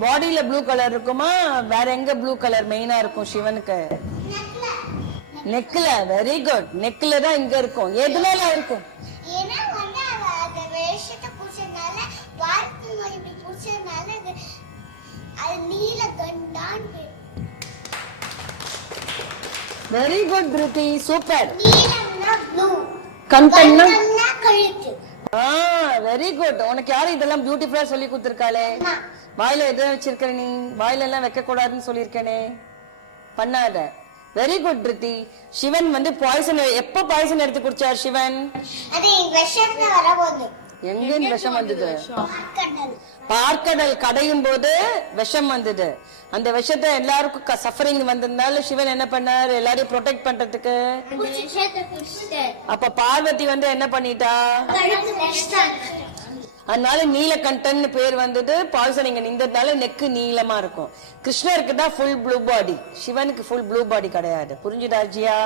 பாடியில blue colour இருக்குமா? வேற எங்க ப்ளூ கலர் மெயினா இருக்கும் சிவனுக்கு? நெக்ல. Very good. நெக்ல தான் இங்க இருக்கும். எதுனால இருக்கும்? வெரி குட் ப்ரூட்டி, சூப்பர். கண்டன்னா வெரி குட். உனக்கு யாரு இதெல்லாம் பியூட்டிஃபுல்லா சொல்லி கொடுத்திருக்காளே? வாயில எதுவும் வச்சிருக்க நீ? வாயில எல்லாம் வைக்க கூடாதுன்னு சொல்லியிருக்கேனே, பண்ணாத. Very good Riddhi. சிவன் வந்து பாய்சன் எப்ப பாய்சன் எடுத்து குடிச்சார் சிவன்? எங்க விஷம் வந்தது? பார்க்கடல் கடையும் போது விஷம் வந்தது. அந்த விஷத்தை எல்லாருக்கும் சஃபரிங் வந்ததுனால சிவன் என்ன பண்ணார்? எல்லாரையும் ப்ரொடெக்ட் பண்றதுக்கு. அப்ப பார்வதி வந்து என்ன பண்ணிட்டா? அதனால நீலகண்டன் பேர் வந்தது. பாய்சன் இங்க நின்றதுனால நெக்கு நீளமா இருக்கும். கிருஷ்ணருக்கு தான் ஃபுல் ப்ளூ பாடி, சிவனுக்கு ஃபுல் ப்ளூ பாடி கிடையாது. புரிஞ்சுதா ஜியா?